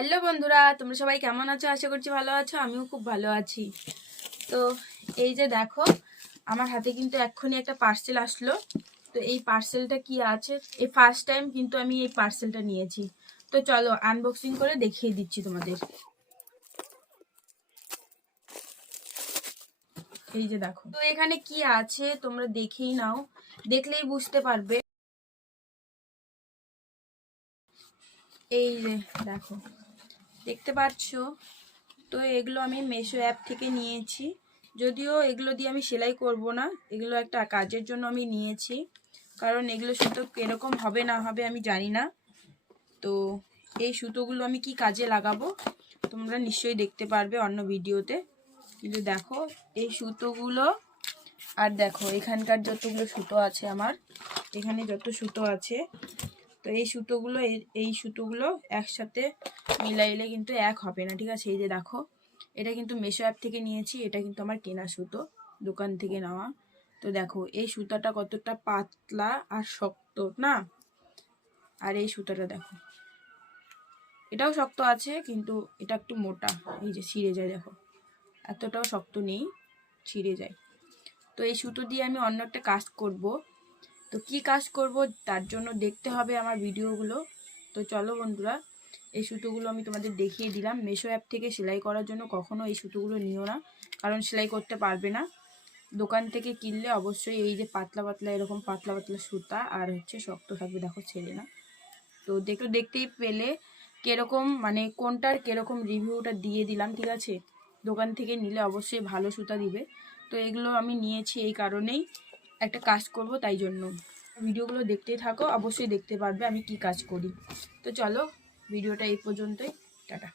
Hello বন্ধুরা, তোমরা সবাই কেমন আছো? আশা করছি ভালো আছো। আমিও খুব ভালো আছি। তো এই যে দেখো, আমার হাতে কিন্তু এক্ষুনি একটা পার্সেল আসলো। তো এই পার্সেলটা কি আছে, এই ফার্স্ট টাইম কিন্তু আমি এই পার্সেলটা নিয়েছি। তো চলো আনবক্সিং করে দেখিয়ে দিচ্ছি তোমাদের। এই যে দেখো, তো এখানে কি আছে তোমরা দেখেই নাও, দেখলেই বুঝতে পারবে। এই যে দেখো, দেখতে পাচ্ছো? তো এগুলো আমি মেশো অ্যাপ থেকে নিয়েছি। যদিও এগুলো দিয়ে আমি সেলাই করব না, এগুলো একটা কাজের জন্য আমি নিয়েছি। কারণ এগুলো সুতো কীরকম হবে না হবে আমি জানি না। তো এই সুতোগুলো আমি কি কাজে লাগাবো তোমরা নিশ্চয়ই দেখতে পারবে অন্য ভিডিওতে। কিন্তু দেখো এই সুতোগুলো, আর দেখো এখানকার যতগুলো সুতো আছে, আমার এখানে যত সুতো আছে, তো এই সুতোগুলো এই সুতোগুলো একসাথে মিলাইলে কিন্তু এক হবে না, ঠিক আছে? এই যে দেখো, এটা কিন্তু মেশো অ্যাপ থেকে নিয়েছি, এটা কিন্তু আমার কেনা সুতো, দোকান থেকে নেওয়া। তো দেখো এই সুতাটা কতটা পাতলা আর শক্ত না, আর এই সুতাটা দেখো, এটাও শক্ত আছে কিন্তু এটা একটু মোটা। এই যে ছিঁড়ে যায়, দেখো এতটাও শক্ত নেই, ছিঁড়ে যায়। তো এই সুতো দিয়ে আমি অন্য একটা কাজ করব। তো কি কাজ করব তার জন্য দেখতে হবে আমার ভিডিওগুলো। তো চলো বন্ধুরা, এই সুতোগুলো আমি তোমাদের দেখিয়ে দিলাম। মেশো অ্যাপ থেকে সেলাই করার জন্য কখনো এই সুতোগুলো নিও না, কারণ সেলাই করতে পারবে না। দোকান থেকে কিনলে অবশ্যই এই যে পাতলা পাতলা, এরকম পাতলা পাতলা সুতা আর হচ্ছে শক্ত থাকবে, দেখো ছেড়ে না। তো দেখতেই পেলে কিরকম, মানে কোনটার কিরকম রিভিউটা দিয়ে দিলাম, ঠিক আছে? দোকান থেকে নিলে অবশ্যই ভালো সুতা দিবে। তো এগুলো আমি নিয়েছি এই কারণেই, একটা কাজ করব তাই জন্য। ভিডিওগুলো দেখতেই থাকো, অবশ্যই দেখতে পারবে আমি কি কাজ করি। তো চলো, ভিডিওটা এই পর্যন্তই, টাটা।